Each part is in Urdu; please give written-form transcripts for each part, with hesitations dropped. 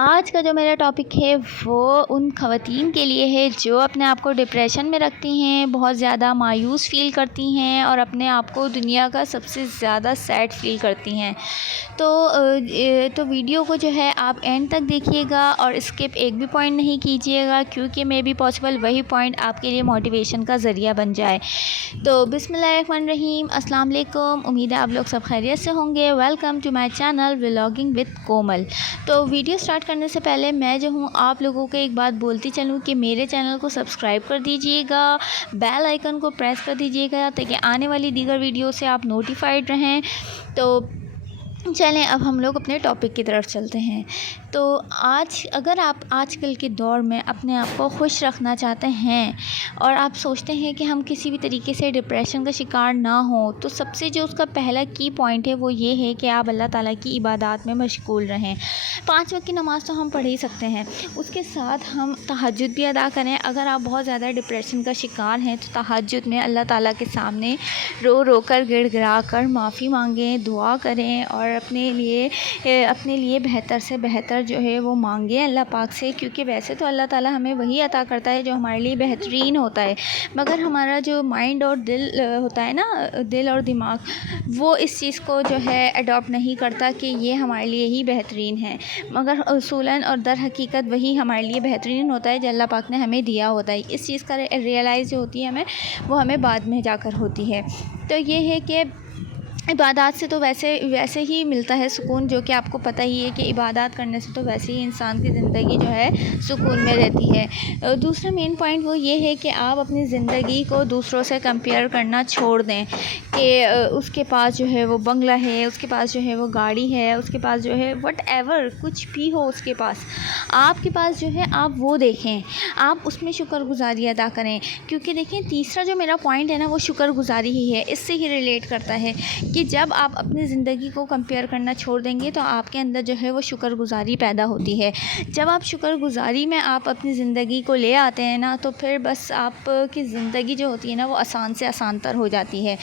آج کا جو میرا ٹاپک ہے وہ ان خواتین کے لیے ہے جو اپنے آپ کو ڈپریشن میں رکھتی ہیں، بہت زیادہ مایوس فیل کرتی ہیں اور اپنے آپ کو دنیا کا سب سے زیادہ سیڈ فیل کرتی ہیں۔ تو ویڈیو کو جو ہے آپ اینڈ تک دیکھیے گا اور اسکپ ایک بھی پوائنٹ نہیں کیجیے گا، کیونکہ مے بی پاسبل وہی پوائنٹ آپ کے لیے موٹیویشن کا ذریعہ بن جائے۔ تو بسم اللہ الرحمن الرحیم، السلام علیکم، امید ہے آپ لوگ سب خیریت سے ہوں گے۔ Welcome to my channel vlogging with Komal. تو ویڈیو سٹارٹ کرنے سے پہلے میں جو ہوں آپ لوگوں کو ایک بات بولتی چلوں کہ میرے چینل کو سبسکرائب کر دیجیے گا، بیل آئیکن کو پریس کر دیجیے گا تاکہ آنے والی دیگر ویڈیو سے آپ نوٹیفائڈ رہیں۔ تو چلیں اب ہم لوگ اپنے ٹاپک کی طرف چلتے ہیں۔ تو اگر آپ آج کل کے دور میں اپنے آپ کو خوش رکھنا چاہتے ہیں اور آپ سوچتے ہیں کہ ہم کسی بھی طریقے سے ڈپریشن کا شکار نہ ہوں، تو سب سے جو اس کا پہلا کی پوائنٹ ہے وہ یہ ہے کہ آپ اللہ تعالیٰ کی عبادات میں مشغول رہیں۔ 5 وقت کی نماز تو ہم پڑھ ہی سکتے ہیں، اس کے ساتھ ہم تہجد بھی ادا کریں۔ اگر آپ بہت زیادہ ڈپریشن کا شکار ہیں تو تہجد میں اللہ تعالیٰ کے سامنے رو رو کر گڑ گڑا کر معافی مانگیں، دعا کریں اور اپنے لیے بہتر سے بہتر جو ہے وہ مانگیں اللہ پاک سے، کیونکہ ویسے تو اللہ تعالیٰ ہمیں وہی عطا کرتا ہے جو ہمارے لیے بہترین ہوتا ہے، مگر ہمارا جو مائنڈ اور دل ہوتا ہے نا، دل اور دماغ، وہ اس چیز کو جو ہے اڈاپٹ نہیں کرتا کہ یہ ہمارے لیے ہی بہترین ہے، مگر اصولاً اور در حقیقت وہی ہمارے لیے بہترین ہوتا ہے جو اللہ پاک نے ہمیں دیا ہوتا ہے۔ اس چیز کا ریئلائز جو ہوتی ہے وہ ہمیں بعد میں جا کر ہوتی ہے۔ تو یہ ہے کہ عبادات سے تو ویسے ہی ملتا ہے سکون، جو کہ آپ کو پتہ ہی ہے کہ عبادات کرنے سے تو ویسے ہی انسان کی زندگی جو ہے سکون میں رہتی ہے۔ دوسرا مین پوائنٹ وہ یہ ہے کہ آپ اپنی زندگی کو دوسروں سے کمپیئر کرنا چھوڑ دیں کہ اس کے پاس جو ہے وہ بنگلہ ہے، اس کے پاس جو ہے وہ گاڑی ہے، اس کے پاس جو ہے وٹ ایور کچھ بھی ہو اس کے پاس، آپ کے پاس جو ہے آپ وہ دیکھیں، آپ اس میں شکر گزاری ادا کریں، کیونکہ دیکھیں تیسرا جو میرا پوائنٹ ہے نا وہ شکر گزاری ہی ہے، اس سے ہی ریلیٹ کرتا ہے کہ جب آپ اپنی زندگی کو کمپیئر کرنا چھوڑ دیں گے تو آپ کے اندر جو ہے وہ شکر گزاری پیدا ہوتی ہے۔ جب آپ شکر گزاری میں آپ اپنی زندگی کو لے آتے ہیں نا تو پھر بس آپ کی زندگی جو ہوتی ہے نا وہ آسان سے آسان تر ہو جاتی ہے۔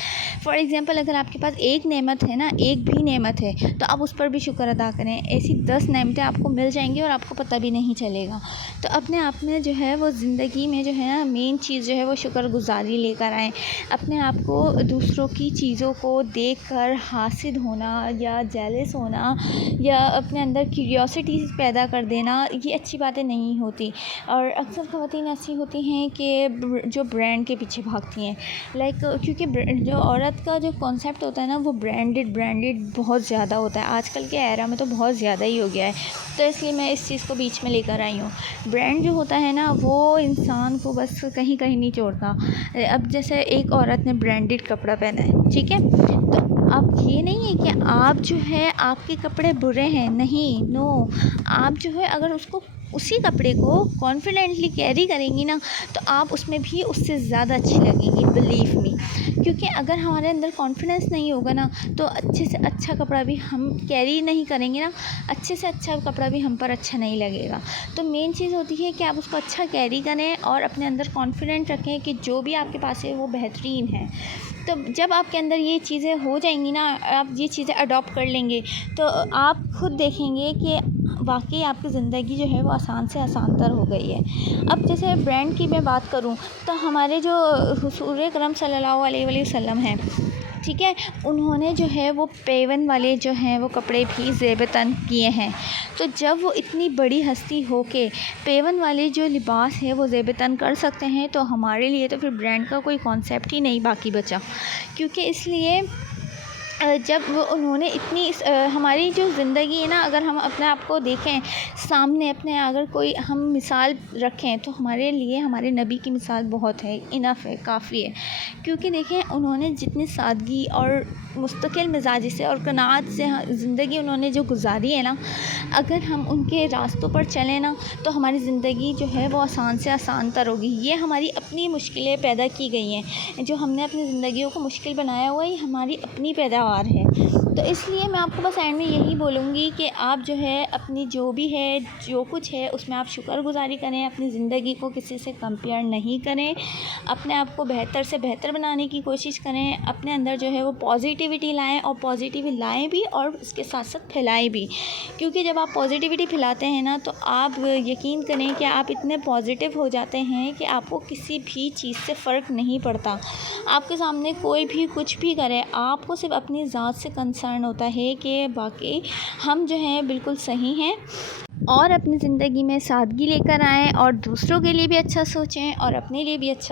فار ایگزامپل اگر آپ کے پاس ایک نعمت ہے نا، ایک بھی نعمت ہے تو آپ اس پر بھی شکر ادا کریں، ایسی 10 نعمتیں آپ کو مل جائیں گی اور آپ کو پتہ بھی نہیں چلے گا۔ تو اپنے آپ میں جو ہے وہ زندگی میں جو ہے نا مین چیز جو ہے وہ شکر گزاری لے کر آئیں۔ اپنے آپ کو دوسروں کی چیزوں کو دیکھ کر حاسد ہونا یا جیلس ہونا یا اپنے اندر کیوریوسٹی پیدا کر دینا، یہ اچھی باتیں نہیں ہوتی۔ اور اکثر خواتین ایسی ہوتی ہیں کہ جو برانڈ کے پیچھے بھاگتی ہیں، کیونکہ جو عورت کا جو کانسیپٹ ہوتا ہے نا وہ برانڈڈ بہت زیادہ ہوتا ہے، آج کل کے ایرا میں تو بہت زیادہ ہی ہو گیا ہے، تو اس لیے میں اس چیز کو بیچ میں لے کر آئی ہوں۔ برانڈ جو ہوتا ہے نا وہ انسان کو بس کہیں نہیں چھوڑتا۔ اب جیسے ایک عورت نے برانڈڈ کپڑا پہنا ہے، ٹھیک ہے، تو اب یہ نہیں ہے کہ آپ جو ہے آپ کے کپڑے برے ہیں، نہیں، نو، آپ جو ہے اگر اسی کپڑے کو کانفیڈنٹلی کیری کریں گی نا تو آپ اس میں بھی اس سے زیادہ اچھی لگیں گی، بلیو می، کیونکہ اگر ہمارے اندر کانفیڈنس نہیں ہوگا نا تو اچھے سے اچھا کپڑا بھی ہم کیری نہیں کریں گے نا، اچھے سے اچھا کپڑا بھی ہم پر اچھا نہیں لگے گا۔ تو مین چیز ہوتی ہے کہ آپ اس کو اچھا کیری کریں اور اپنے اندر کانفیڈنٹ رکھیں کہ جو بھی آپ کے پاس ہے وہ بہترین ہے۔ تو جب آپ کے اندر یہ چیزیں ہو جائیں گی نا، آپ یہ چیزیں اڈاپٹ کر لیں گے تو آپ خود دیکھیں گے کہ واقعی آپ کی زندگی جو ہے وہ آسان سے آسان تر ہو گئی ہے۔ اب جیسے برانڈ کی میں بات کروں تو ہمارے جو حضور اکرم صلی اللہ علیہ وسلم ہیں، ٹھیک ہے، انہوں نے جو ہے وہ پیون والے جو ہیں وہ کپڑے بھی زیب تن کیے ہیں۔ تو جب وہ اتنی بڑی ہستی ہو کے پیون والے جو لباس ہے وہ زیب تن کر سکتے ہیں تو ہمارے لیے تو پھر برانڈ کا کوئی کانسیپٹ ہی نہیں باقی بچا، کیونکہ اس لیے جب انہوں نے اتنی ہماری جو زندگی ہے نا، اگر ہم اپنے آپ کو دیکھیں سامنے، اپنے اگر کوئی ہم مثال رکھیں تو ہمارے لیے ہمارے نبی کی مثال بہت ہے، انف ہے، کافی ہے، کیونکہ دیکھیں انہوں نے جتنی سادگی اور مستقل مزاجی سے اور قناعت سے زندگی انہوں نے جو گزاری ہے نا، اگر ہم ان کے راستوں پر چلیں نا تو ہماری زندگی جو ہے وہ آسان سے آسان تر ہوگی۔ یہ ہماری اپنی مشکلیں پیدا کی گئی ہیں، جو ہم نے اپنی زندگیوں کو مشکل بنایا ہوا ہے، یہ ہماری اپنی خوشگوار ہے۔ تو اس لیے میں آپ کو بس اینڈ میں یہی بولوں گی کہ آپ جو ہے اپنی جو بھی ہے جو کچھ ہے اس میں آپ شکر گزاری کریں، اپنی زندگی کو کسی سے کمپیئر نہیں کریں، اپنے آپ کو بہتر سے بہتر بنانے کی کوشش کریں، اپنے اندر جو ہے وہ پازیٹیوٹی لائیں اور پازیٹیو لائیں بھی اور اس کے ساتھ ساتھ پھیلائیں بھی، کیونکہ جب آپ پازیٹیوٹی پھیلاتے ہیں نا تو آپ یقین کریں کہ آپ اتنے پازیٹیو ہو جاتے ہیں کہ آپ کو کسی بھی چیز سے فرق نہیں پڑتا۔ آپ کے سامنے کوئی بھی کچھ بھی کرے، آپ کو صرف اپنی ذات سے کنسرن ہوتا ہے کہ باقی ہم جو ہیں بالکل صحیح ہیں، اور اپنی زندگی میں سادگی لے کر آئیں اور دوسروں کے لیے بھی اچھا سوچیں اور اپنے لیے بھی اچھا